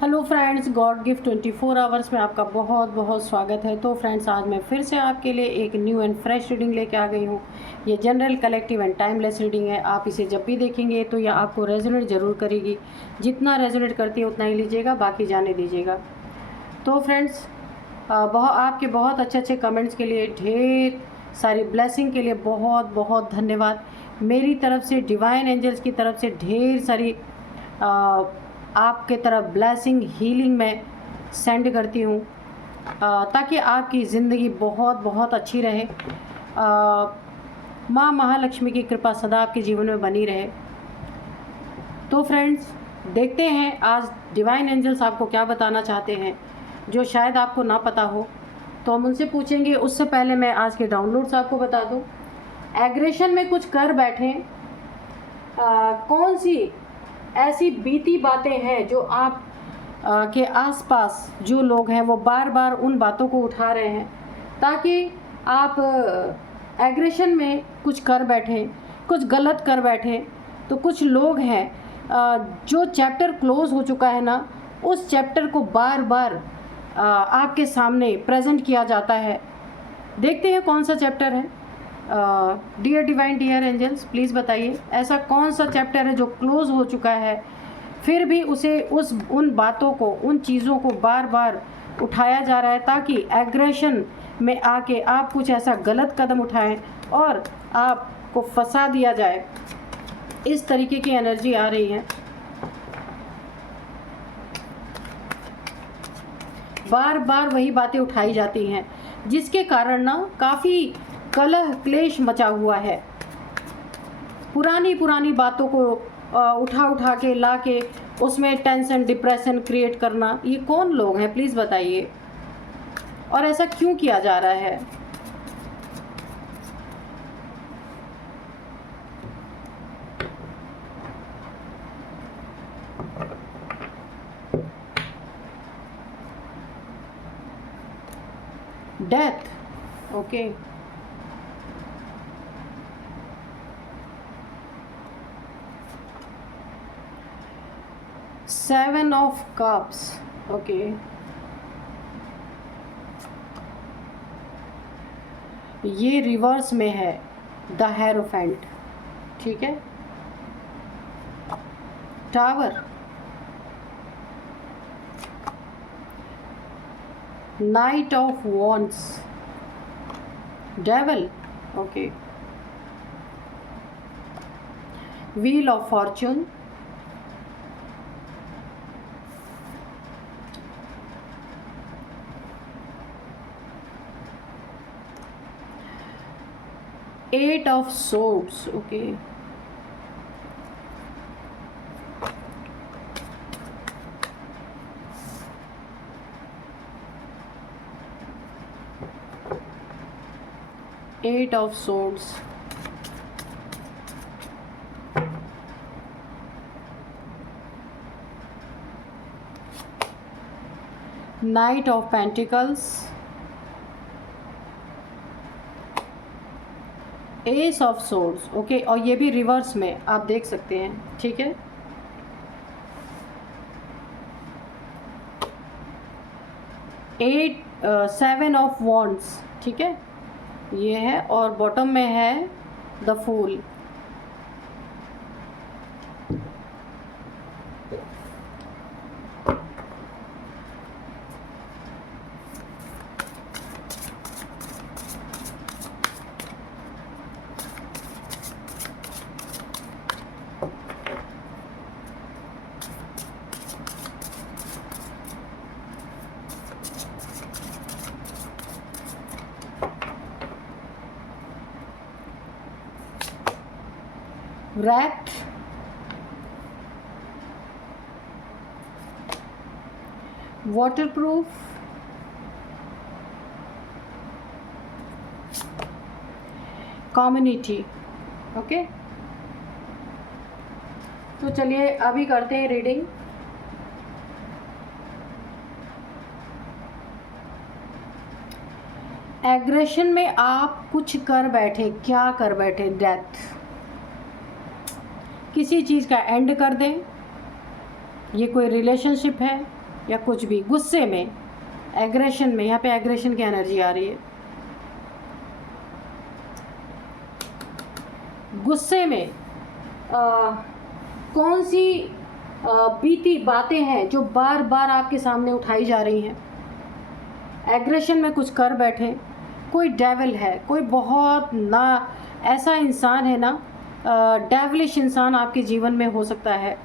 Hello friends, God gift 24 hours में आपका बहुत बहुत स्वागत है। तो फ्रेंड्स, आज मैं फिर से आपके लिए एक न्यू एंड फ्रेश रीडिंग लेके आ गई हूँ। ये general, collective and timeless reading है। आप इसे जब भी देखेंगे तो यह आपको रेजोनेट ज़रूर करेगी। जितना रेजोनेट करती है उतना ही लीजिएगा, बाकी जाने दीजिएगा। तो फ्रेंड्स, आपके बहुत अच्छे अच्छे कमेंट्स के लिए, ढेर सारी ब्लेसिंग के लिए बहुत बहुत धन्यवाद। मेरी तरफ से, डिवाइन एंजल्स की तरफ से ढेर सारी आपके तरफ ब्लेसिंग, हीलिंग मैं सेंड करती हूँ, ताकि आपकी ज़िंदगी बहुत बहुत अच्छी रहे। माँ महालक्ष्मी की कृपा सदा आपके जीवन में बनी रहे। तो फ्रेंड्स, देखते हैं आज डिवाइन एंजल्स आपको क्या बताना चाहते हैं, जो शायद आपको ना पता हो। तो हम उनसे पूछेंगे। उससे पहले मैं आज के डाउनलोड्स आपको बता दूं। एग्रेशन में कुछ कर बैठे, कौन सी ऐसी बीती बातें हैं जो आप के आसपास जो लोग हैं वो बार बार उन बातों को उठा रहे हैं, ताकि आप एग्रेशन में कुछ कर बैठें, कुछ गलत कर बैठें। तो कुछ लोग हैं जो चैप्टर क्लोज हो चुका है ना, उस चैप्टर को बार बार आपके सामने प्रेजेंट किया जाता है। देखते हैं कौन सा चैप्टर है। Dear divine, dear angels, please बताइए ऐसा कौन सा चैप्टर है जो क्लोज हो चुका है, फिर भी उसे उन बातों को, उन चीज़ों को बार बार उठाया जा रहा है, ताकि एग्रेशन में आके आप कुछ ऐसा गलत कदम उठाएं और आपको फंसा दिया जाए। इस तरीके की एनर्जी आ रही है। बार बार वही बातें उठाई जाती हैं, जिसके कारण ना काफ़ी कलह क्लेश मचा हुआ है। पुरानी पुरानी बातों को उठा के ला के उसमें टेंशन, डिप्रेशन क्रिएट करना, ये कौन लोग हैं प्लीज़ बताइए, और ऐसा क्यों किया जा रहा है। Death, okay. Seven of cups, okay. ये रिवर्स में है, द हेरोफेंट, ठीक है। Tower, knight of wands, devil, okay. Wheel of fortune, eight of swords, okay. Eight of swords, knight of pentacles, ace of swords, okay. और ये भी reverse में आप देख सकते हैं, ठीक है। सेवन ऑफ वॉन्ड्स, ठीक है, ये है। और बॉटम में है the fool. Wrapped, waterproof, community, okay. तो चलिए अभी करते हैं रीडिंग। एग्रेशन में आप कुछ कर बैठे, क्या कर बैठे? डेथ, किसी चीज़ का एंड कर दें। ये कोई रिलेशनशिप है, या कुछ भी, गुस्से में, एग्रेशन में, यहाँ पे एग्रेशन की एनर्जी आ रही है। गुस्से में कौन सी बीती बातें हैं जो बार बार आपके सामने उठाई जा रही हैं। एग्रेशन में कुछ कर बैठे, कोई डेविल है, कोई बहुत ना ऐसा इंसान है ना, डेविलिश इंसान आपके जीवन में हो सकता है।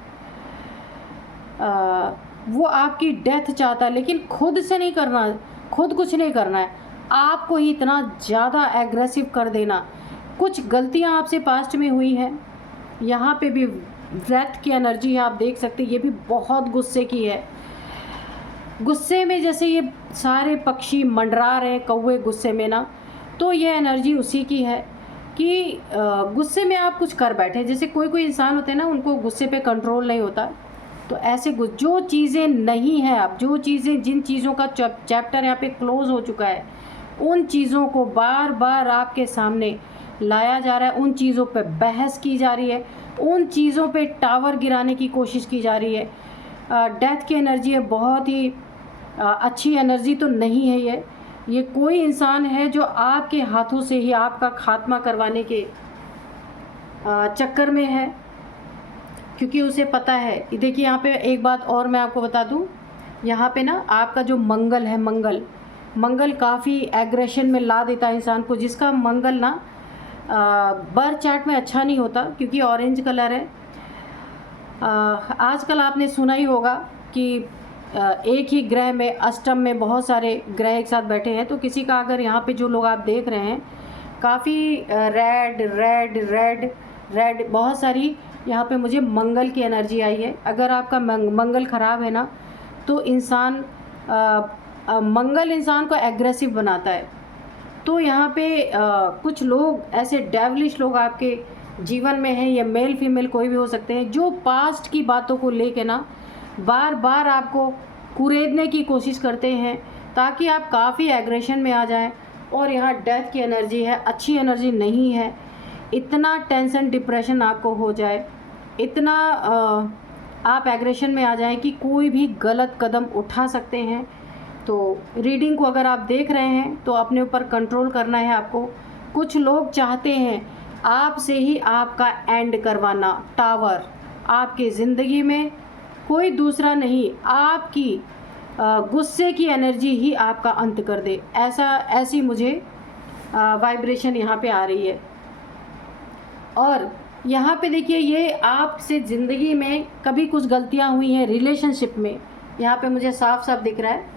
वो आपकी डेथ चाहता है, लेकिन खुद से नहीं करना, खुद कुछ नहीं करना है, आपको ही इतना ज़्यादा एग्रेसिव कर देना। कुछ गलतियां आपसे पास्ट में हुई हैं। यहाँ पे भी ब्रेथ की एनर्जी है, आप देख सकते हैं, ये भी बहुत गुस्से की है। गुस्से में जैसे ये सारे पक्षी मंडरा रहे हैं, कौवे गुस्से में ना, तो ये एनर्जी उसी की है कि गुस्से में आप कुछ कर बैठे। जैसे कोई कोई इंसान होते हैं ना, उनको गुस्से पे कंट्रोल नहीं होता, तो ऐसे जो चीज़ें नहीं हैं, अब जो चीज़ें, जिन चीज़ों का चैप्टर यहाँ पे क्लोज हो चुका है, उन चीज़ों को बार बार आपके सामने लाया जा रहा है, उन चीज़ों पे बहस की जा रही है, उन चीज़ों पे टावर गिराने की कोशिश की जा रही है। डेथ की एनर्जी है, बहुत ही अच्छी एनर्जी तो नहीं है ये कोई इंसान है जो आपके हाथों से ही आपका खात्मा करवाने के चक्कर में है, क्योंकि उसे पता है। देखिए यहाँ पे एक बात और मैं आपको बता दूँ, यहाँ पे ना आपका जो मंगल है, मंगल काफ़ी एग्रेशन में ला देता है इंसान को, जिसका मंगल ना बर्थ चार्ट में अच्छा नहीं होता, क्योंकि ऑरेंज कलर है। आजकल आपने सुना ही होगा कि एक ही ग्रह में, अष्टम में बहुत सारे ग्रह एक साथ बैठे हैं, तो किसी का अगर यहाँ पे जो लोग आप देख रहे हैं, काफ़ी रेड रेड रेड रेड, बहुत सारी यहाँ पे मुझे मंगल की एनर्जी आई है। अगर आपका मंगल ख़राब है ना, तो इंसान मंगल इंसान को एग्रेसिव बनाता है। तो यहाँ पे कुछ लोग ऐसे डेविलिश लोग आपके जीवन में हैं, या मेल फीमेल कोई भी हो सकते हैं, जो पास्ट की बातों को लेके ना बार बार आपको कुरेदने की कोशिश करते हैं, ताकि आप काफ़ी एग्रेशन में आ जाएं। और यहाँ डेथ की एनर्जी है, अच्छी एनर्जी नहीं है। इतना टेंशन डिप्रेशन आपको हो जाए, इतना आप एग्रेशन में आ जाएं कि कोई भी गलत कदम उठा सकते हैं। तो रीडिंग को अगर आप देख रहे हैं तो अपने ऊपर कंट्रोल करना है आपको। कुछ लोग चाहते हैं आपसे ही आपका एंड करवाना, टावर आपके ज़िंदगी में, कोई दूसरा नहीं, आपकी गुस्से की एनर्जी ही आपका अंत कर दे। ऐसी मुझे वाइब्रेशन यहाँ पे आ रही है। और यहाँ पे देखिए, ये आपसे ज़िंदगी में कभी कुछ गलतियाँ हुई हैं रिलेशनशिप में, यहाँ पे मुझे साफ साफ दिख रहा है।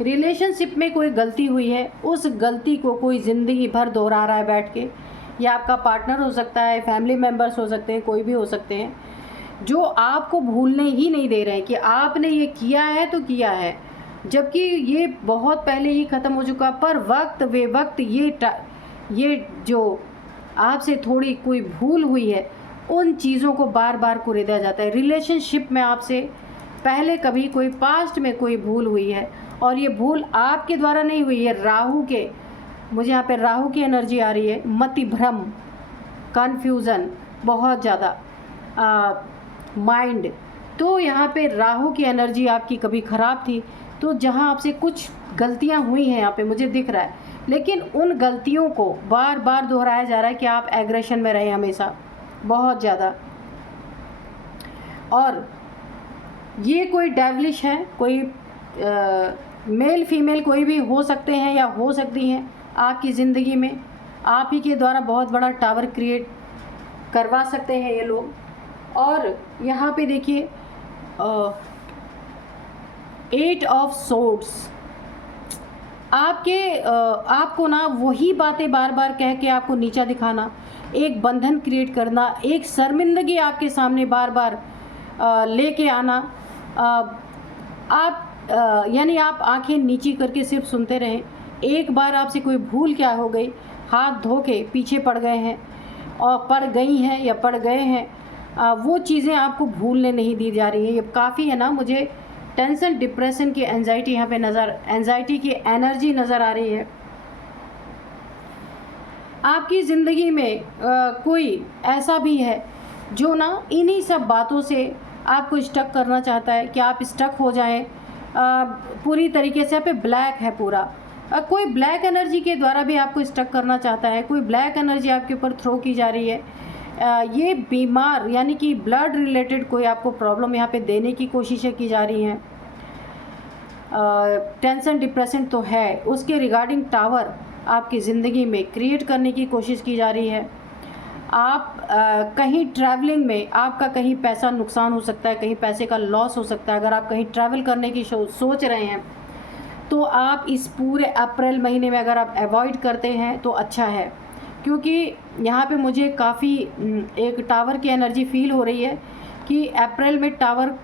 रिलेशनशिप में कोई गलती हुई है, उस गलती को कोई ज़िंदगी भर दोहरा रहा है बैठ के। या आपका पार्टनर हो सकता है, फैमिली मेम्बर्स हो सकते हैं, कोई भी हो सकते हैं, जो आपको भूलने ही नहीं दे रहे हैं कि आपने ये किया है तो किया है, जबकि ये बहुत पहले ही ख़त्म हो चुका। पर वक्त वे वक्त ये जो आपसे थोड़ी कोई भूल हुई है, उन चीज़ों को बार बार कुरेदा जाता है। रिलेशनशिप में आपसे पहले कभी कोई पास्ट में कोई भूल हुई है, और ये भूल आपके द्वारा नहीं हुई है, राहु के, मुझे यहाँ पे राहु की एनर्जी आ रही है। मति भ्रम, कन्फ्यूज़न बहुत ज़्यादा, माइंड, तो यहाँ पे राहु की एनर्जी आपकी कभी ख़राब थी, तो जहाँ आपसे कुछ गलतियाँ हुई हैं यहाँ पे मुझे दिख रहा है, लेकिन उन गलतियों को बार बार दोहराया जा रहा है कि आप एग्रेशन में रहे हमेशा, बहुत ज़्यादा। और ये कोई डेविलिश है, कोई मेल फीमेल कोई भी हो सकते हैं या हो सकती हैं आपकी ज़िंदगी में, आप ही के द्वारा बहुत बड़ा टावर क्रिएट करवा सकते हैं ये लोग। और यहाँ पे देखिए 8 ऑफ सोर्ड्स, आपको ना वही बातें बार बार कह के आपको नीचा दिखाना, एक बंधन क्रिएट करना, एक शर्मिंदगी आपके सामने बार बार लेके आना। आप यानी आप आंखें नीची करके सिर्फ सुनते रहें। एक बार आपसे कोई भूल क्या हो गई, हाथ धो के पीछे पड़ गए हैं और पड़ गई हैं या पड़ गए हैं, वो चीज़ें आपको भूलने नहीं दी जा रही हैं। ये काफ़ी है ना, मुझे टेंशन डिप्रेशन की एंजाइटी यहाँ पे एंजाइटी की एनर्जी नज़र आ रही है। आपकी ज़िंदगी में कोई ऐसा भी है जो ना इन्हीं सब बातों से आपको स्टक करना चाहता है कि आप स्टक हो जाएं, पूरी तरीके से यहाँ पे ब्लैक है पूरा। कोई ब्लैक एनर्जी के द्वारा भी आपको स्टक करना चाहता है, कोई ब्लैक एनर्जी आपके ऊपर थ्रो की जा रही है। ये बीमार यानी कि ब्लड रिलेटेड कोई आपको प्रॉब्लम यहाँ पे देने की कोशिशें की जा रही हैं। टेंशन डिप्रेशन तो है, उसके रिगार्डिंग टावर आपकी ज़िंदगी में क्रिएट करने की कोशिश की जा रही है। आप कहीं ट्रैवलिंग में आपका कहीं पैसा नुकसान हो सकता है, कहीं पैसे का लॉस हो सकता है। अगर आप कहीं ट्रैवल करने की सोच रहे हैं तो आप इस पूरे अप्रैल महीने में अगर आप अवॉइड करते हैं तो अच्छा है, क्योंकि यहाँ पे मुझे काफ़ी एक टावर की एनर्जी फील हो रही है कि अप्रैल में टावर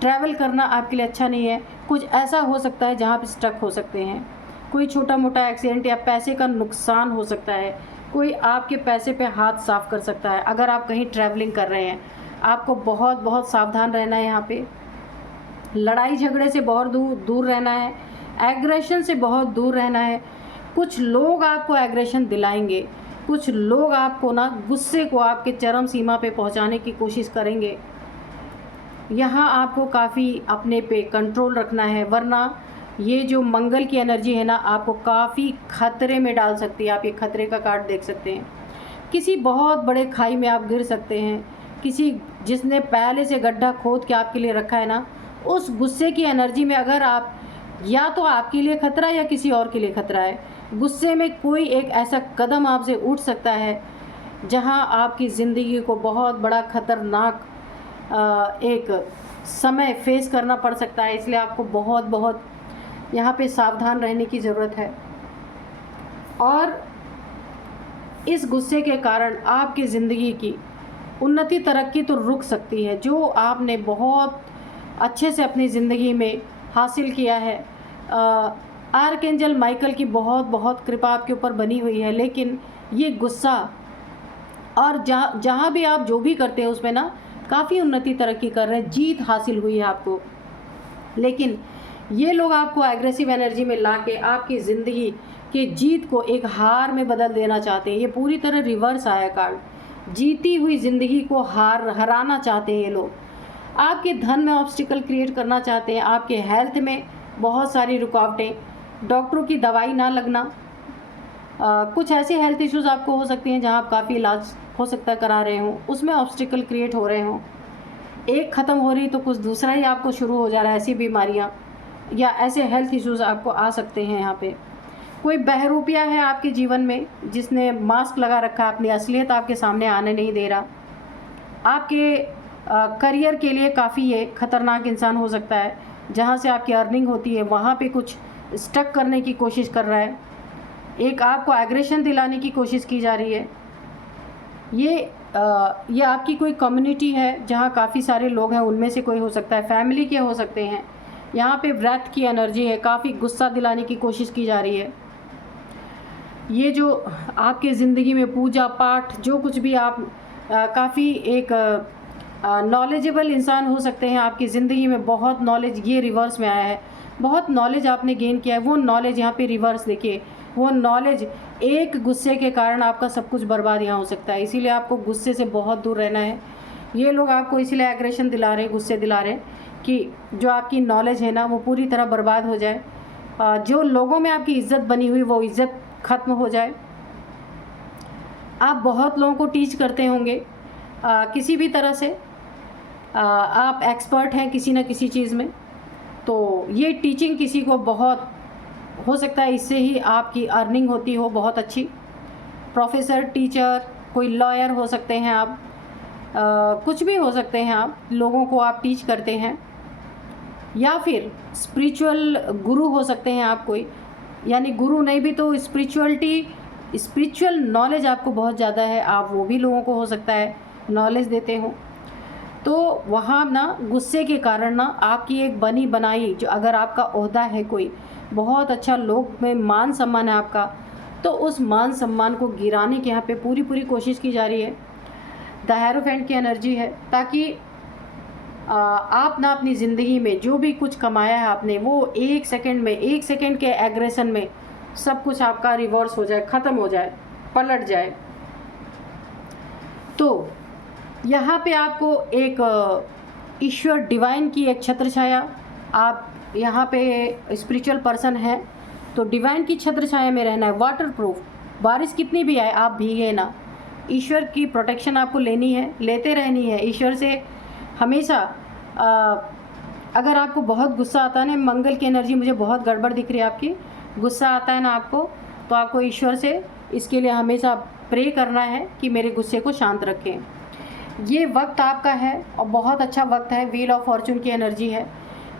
ट्रैवल करना आपके लिए अच्छा नहीं है। कुछ ऐसा हो सकता है जहाँ पे स्टक हो सकते हैं, कोई छोटा मोटा एक्सीडेंट या पैसे का नुकसान हो सकता है, कोई आपके पैसे पे हाथ साफ कर सकता है। अगर आप कहीं ट्रैवलिंग कर रहे हैं आपको बहुत बहुत सावधान रहना है। यहाँ पे लड़ाई झगड़े से बहुत दूर रहना है, एग्रेशन से बहुत दूर रहना है। कुछ लोग आपको एग्रेशन दिलाएंगे, कुछ लोग आपको ना गुस्से को आपके चरम सीमा पे पहुंचाने की कोशिश करेंगे। यहाँ आपको काफ़ी अपने पे कंट्रोल रखना है, वरना ये जो मंगल की एनर्जी है ना आपको काफ़ी खतरे में डाल सकती है। आप ये खतरे का कार्ड देख सकते हैं, किसी बहुत बड़े खाई में आप गिर सकते हैं। किसी जिसने पहले से गड्ढा खोद के आपके लिए रखा है ना, उस गुस्से की एनर्जी में अगर आप, या तो आपके लिए खतरा या किसी और के लिए खतरा है, गुस्से में कोई एक ऐसा कदम आपसे उठ सकता है जहां आपकी ज़िंदगी को बहुत बड़ा खतरनाक एक समय फेस करना पड़ सकता है। इसलिए आपको बहुत बहुत यहाँ पे सावधान रहने की ज़रूरत है। और इस गुस्से के कारण आपकी ज़िंदगी की उन्नति तरक्की तो रुक सकती है। जो आपने बहुत अच्छे से अपनी ज़िंदगी में हासिल किया है, आर्कएंजल माइकल की बहुत बहुत कृपा आपके ऊपर बनी हुई है, लेकिन ये गुस्सा और जहाँ भी आप जो भी करते हैं उसमें ना काफ़ी उन्नति तरक्की कर रहे हैं, जीत हासिल हुई है आपको। लेकिन ये लोग आपको एग्रेसिव एनर्जी में लाके आपकी ज़िंदगी के जीत को एक हार में बदल देना चाहते हैं। ये पूरी तरह रिवर्स आया कार्ड, जीती हुई ज़िंदगी को हराना चाहते हैं ये लोग। आपके धन में ऑब्स्टिकल क्रिएट करना चाहते हैं, आपके हेल्थ में बहुत सारी रुकावटें, डॉक्टरों की दवाई ना लगना, कुछ ऐसे हेल्थ इश्यूज़ आपको हो सकते हैं जहां आप काफ़ी इलाज हो सकता है करा रहे हों, उसमें ऑब्स्टिकल क्रिएट हो रहे हों। एक ख़त्म हो रही तो कुछ दूसरा ही आपको शुरू हो जा रहा है। ऐसी बीमारियाँ या ऐसे हेल्थ इश्यूज़ आपको आ सकते हैं। यहाँ पे कोई बहरूपिया है आपके जीवन में जिसने मास्क लगा रखा है, अपनी असलियत आपके सामने आने नहीं दे रहा। आपके करियर के लिए काफ़ी ये ख़तरनाक इंसान हो सकता है, जहाँ से आपकी अर्निंग होती है वहाँ पे कुछ स्टक करने की कोशिश कर रहा है, एक आपको एग्रेशन दिलाने की कोशिश की जा रही है। ये आपकी कोई कम्युनिटी है जहाँ काफ़ी सारे लोग हैं, उनमें से कोई हो सकता है, फैमिली के हो सकते हैं। यहाँ पे व्रत की एनर्जी है, काफ़ी गुस्सा दिलाने की कोशिश की जा रही है। ये जो आपके ज़िंदगी में पूजा पाठ जो कुछ भी आप काफ़ी एक नॉलेजेबल इंसान हो सकते हैं, आपकी ज़िंदगी में बहुत नॉलेज ये रिवर्स में आया है, बहुत नॉलेज आपने गेन किया है, वो नॉलेज यहाँ पे रिवर्स देखिए, वो नॉलेज एक गुस्से के कारण आपका सब कुछ बर्बाद यहाँ हो सकता है। इसीलिए आपको गुस्से से बहुत दूर रहना है। ये लोग आपको इसीलिए एग्रेशन दिला रहे हैं, गुस्से दिला रहे हैं कि जो आपकी नॉलेज है ना वो पूरी तरह बर्बाद हो जाए, जो लोगों में आपकी इज्जत बनी हुई वो इज्जत ख़त्म हो जाए। आप बहुत लोगों को टीच करते होंगे, किसी भी तरह से आप एक्सपर्ट हैं किसी न किसी चीज़ में, तो ये टीचिंग किसी को बहुत हो सकता है इससे ही आपकी अर्निंग होती हो बहुत अच्छी। प्रोफेसर, टीचर, कोई लॉयर हो सकते हैं आप, कुछ भी हो सकते हैं आप, लोगों को आप टीच करते हैं, या फिर स्पिरिचुअल गुरु हो सकते हैं आप कोई, यानी गुरु नहीं भी तो स्पिरिचुअल नॉलेज आपको बहुत ज़्यादा है, आप वो भी लोगों को हो सकता है नॉलेज देते हो। तो वहाँ ना गुस्से के कारण ना आपकी एक बनी बनाई, जो अगर आपका ओहदा है कोई बहुत अच्छा, लोग में मान सम्मान है आपका, तो उस मान सम्मान को गिराने की यहाँ पे पूरी कोशिश की जा रही है। द हेरोफेंट की एनर्जी है, ताकि आप ना अपनी ज़िंदगी में जो भी कुछ कमाया है आपने वो एक सेकंड के एग्रेशन में सब कुछ आपका रिवर्स हो जाए, ख़त्म हो जाए, पलट जाए। तो यहाँ पे आपको एक ईश्वर डिवाइन की एक छत्र छाया, आप यहाँ पे स्पिरिचुअल पर्सन है तो डिवाइन की छत्र छाया में रहना है। वाटर प्रूफ, बारिश कितनी भी आए आप भीगे ना। ईश्वर की प्रोटेक्शन आपको लेनी है, लेते रहनी है ईश्वर से हमेशा। अगर आपको बहुत गुस्सा आता है ना, मंगल की एनर्जी मुझे बहुत गड़बड़ दिख रही है आपकी, गुस्सा आता है ना आपको, तो आपको ईश्वर से इसके लिए हमेशा प्रे करना है कि मेरे गुस्से को शांत रखें। ये वक्त आपका है और बहुत अच्छा वक्त है, व्हील ऑफ फॉर्चून की एनर्जी है।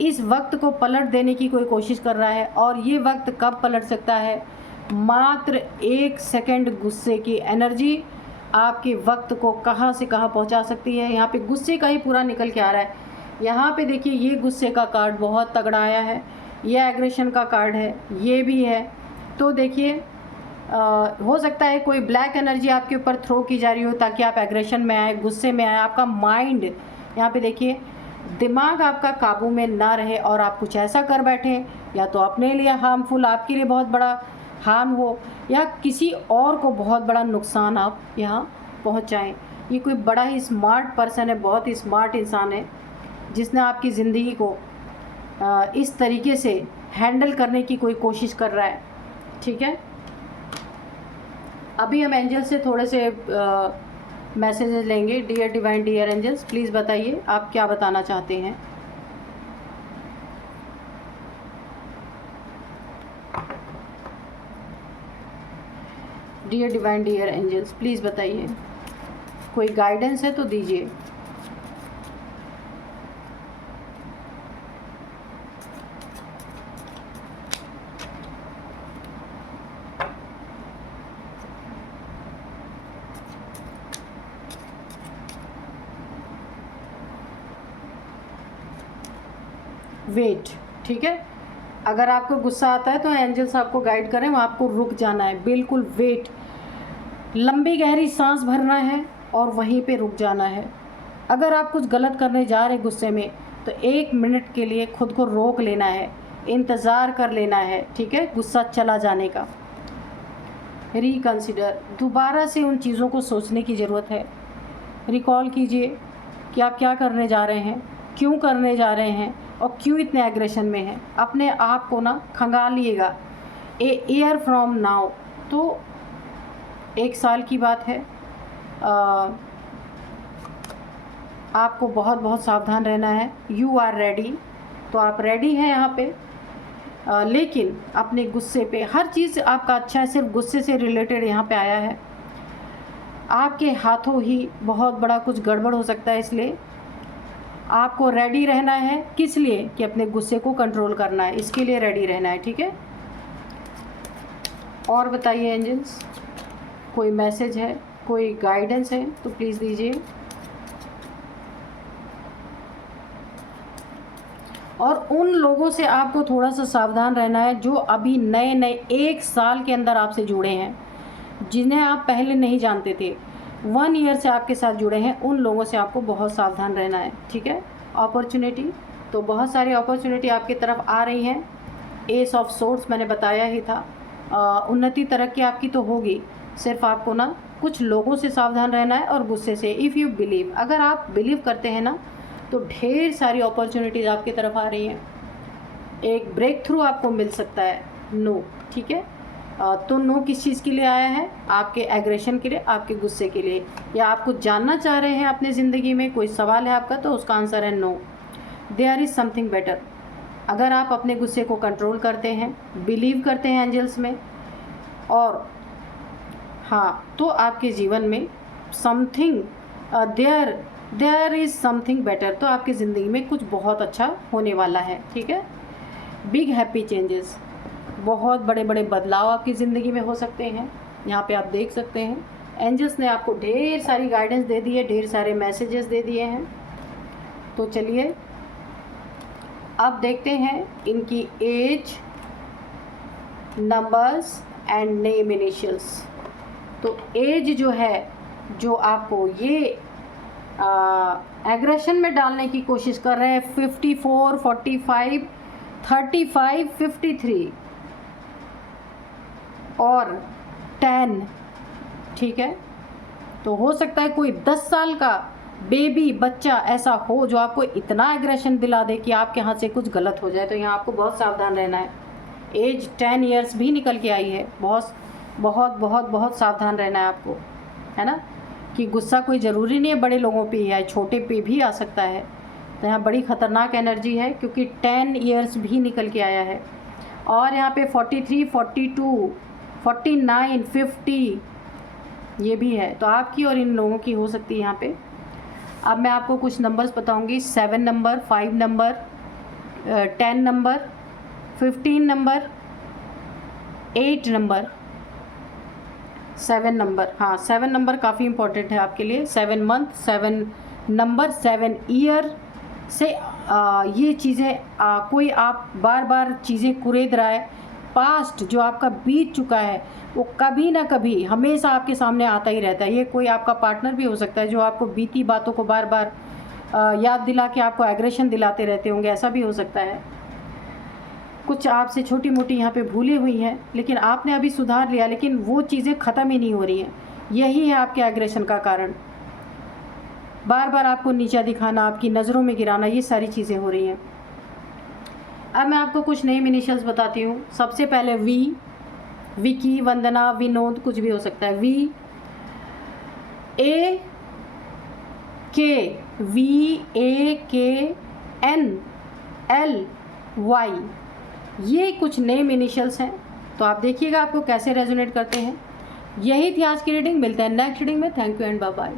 इस वक्त को पलट देने की कोई कोशिश कर रहा है और ये वक्त कब पलट सकता है? मात्र 1 सेकंड गुस्से की एनर्जी आपके वक्त को कहाँ से कहाँ पहुँचा सकती है। यहाँ पे गुस्से का ही पूरा निकल के आ रहा है। यहाँ पे देखिए ये गुस्से का कार्ड बहुत तगड़ा आया है, ये एग्रेशन का कार्ड है, ये भी है। तो देखिए हो सकता है कोई ब्लैक एनर्जी आपके ऊपर थ्रो की जा रही हो ताकि आप एग्रेशन में आए, गुस्से में आए। आपका माइंड यहाँ पे देखिए, दिमाग आपका काबू में ना रहे और आप कुछ ऐसा कर बैठें या तो अपने लिए हार्मफुल, आपके लिए बहुत बड़ा हार्म हो, या किसी और को बहुत बड़ा नुकसान आप यहाँ पहुँचाएँ। ये कोई बड़ा ही स्मार्ट पर्सन है, बहुत ही स्मार्ट इंसान है जिसने आपकी ज़िंदगी को इस तरीके से हैंडल करने की कोई कोशिश कर रहा है। ठीक है, अभी हम एंजल से थोड़े से मैसेजेस लेंगे। Dear divine, dear angels, please बताइए आप क्या बताना चाहते हैं। Dear divine, dear angels, please बताइए, कोई गाइडेंस है तो दीजिए। वेट, ठीक है, अगर आपको गुस्सा आता है तो एंजल्स आपको गाइड करें, वहाँ आपको रुक जाना है, बिल्कुल वेट, लंबी गहरी सांस भरना है और वहीं पे रुक जाना है। अगर आप कुछ गलत करने जा रहे हैं गुस्से में तो 1 मिनट के लिए खुद को रोक लेना है, इंतज़ार कर लेना है, ठीक है, गुस्सा चला जाने का। रिकंसिडर, दोबारा से उन चीज़ों को सोचने की ज़रूरत है। रिकॉल कीजिए कि आप क्या करने जा रहे हैं, क्यों करने जा रहे हैं और क्यों इतने एग्रेशन में हैं। अपने आप को ना खंगालिएगा। ए ईयर फ्रॉम नाउ, तो 1 साल की बात है। आपको बहुत बहुत सावधान रहना है। यू आर रेडी, तो आप रेडी हैं यहाँ पे। लेकिन अपने गुस्से पे, हर चीज़ आपका अच्छा है, सिर्फ गुस्से से रिलेटेड यहाँ पे आया है। आपके हाथों ही बहुत बड़ा कुछ गड़बड़ हो सकता है, इसलिए आपको रेडी रहना है। किस लिए? कि अपने गुस्से को कंट्रोल करना है, इसके लिए रेडी रहना है, ठीक है। और बताइए एंजल्स, कोई मैसेज है, कोई गाइडेंस है तो प्लीज़ दीजिए। और उन लोगों से आपको थोड़ा सा सावधान रहना है जो अभी नए नए 1 साल के अंदर आपसे जुड़े हैं, जिन्हें आप पहले नहीं जानते थे। 1 ईयर से आपके साथ जुड़े हैं, उन लोगों से आपको बहुत सावधान रहना है, ठीक है। अपॉर्चुनिटी, तो बहुत सारी अपॉर्चुनिटी आपकी तरफ आ रही हैं। एस ऑफ सोर्स मैंने बताया ही था। उन्नति तरक्की आपकी तो होगी, सिर्फ आपको ना कुछ लोगों से सावधान रहना है और गुस्से से। इफ़ यू बिलीव, अगर आप बिलीव करते हैं ना तो ढेर सारी अपॉर्चुनिटीज़ आपकी तरफ आ रही हैं। एक ब्रेक थ्रू आपको मिल सकता है। नो, ठीक है। तो नो किस चीज़ के लिए आया है? आपके एग्रेशन के लिए, आपके गुस्से के लिए, या आप कुछ जानना चाह रहे हैं अपनी ज़िंदगी में, कोई सवाल है आपका, तो उसका आंसर है no. There is something better. अगर आप अपने गुस्से को कंट्रोल करते हैं, बिलीव करते हैं एंजल्स में, और हाँ, तो आपके जीवन में something there is something better, तो आपकी ज़िंदगी में कुछ बहुत अच्छा होने वाला है, ठीक है। बिग हैप्पी चेंजेस, बहुत बड़े बड़े बदलाव आपकी ज़िंदगी में हो सकते हैं। यहाँ पे आप देख सकते हैं एंजल्स ने आपको ढेर सारी गाइडेंस दे दी है, ढेर सारे मैसेजेस दे दिए हैं। तो चलिए अब देखते हैं इनकी age, numbers and name initials. तो एज जो है, जो आपको ये एग्रेशन में डालने की कोशिश कर रहे हैं, 54, 45, 35, 53 और 10, ठीक है। तो हो सकता है कोई 10 साल का बेबी बच्चा ऐसा हो जो आपको इतना एग्रेशन दिला दे कि आपके हाथ से कुछ गलत हो जाए, तो यहाँ आपको बहुत सावधान रहना है। एज 10 इयर्स भी निकल के आई है, बहुत बहुत बहुत बहुत सावधान रहना है आपको, है ना, कि गुस्सा कोई ज़रूरी नहीं है बड़े लोगों पे या छोटे पे भी आ सकता है। तो यहाँ बड़ी ख़तरनाक एनर्जी है क्योंकि 10 इयर्स भी निकल के आया है। और यहाँ पे 43, 42, 49, 50 ये भी है, तो आपकी और इन लोगों की हो सकती है यहाँ पे। अब मैं आपको कुछ नंबर्स बताऊंगी। 7 number, 5 number, 10 number, 15 number, 8 number, 7 number. हाँ, 7 नंबर काफ़ी इंपॉर्टेंट है आपके लिए। 7 मंथ, 7 नंबर, 7 ईयर से ये चीज़ें कोई आप बार बार चीज़ें कुरेद रहा है, पास्ट जो आपका बीत चुका है वो कभी ना कभी हमेशा आपके सामने आता ही रहता है। ये कोई आपका पार्टनर भी हो सकता है जो आपको बीती बातों को बार बार याद दिला के आपको एग्रेशन दिलाते रहते होंगे, ऐसा भी हो सकता है। कुछ आपसे छोटी मोटी यहाँ पे भूलें हुई हैं, लेकिन आपने अभी सुधार लिया, लेकिन वो चीज़ें ख़त्म ही नहीं हो रही हैं। यही है आपके एग्रेशन का कारण। बार बार आपको नीचा दिखाना, आपकी नज़रों में गिराना, ये सारी चीज़ें हो रही हैं। अब मैं आपको कुछ नेम इनिशियल्स बताती हूँ। सबसे पहले वी, विकी, वंदना, विनोद, कुछ भी हो सकता है। वी, ए के, वी ए के एन एल वाई, ये कुछ नेम इनिशियल्स हैं। तो आप देखिएगा आपको कैसे रेजोनेट करते हैं। यही थी आज की रीडिंग। मिलते हैं नेक्स्ट रीडिंग में। Thank you and bye bye.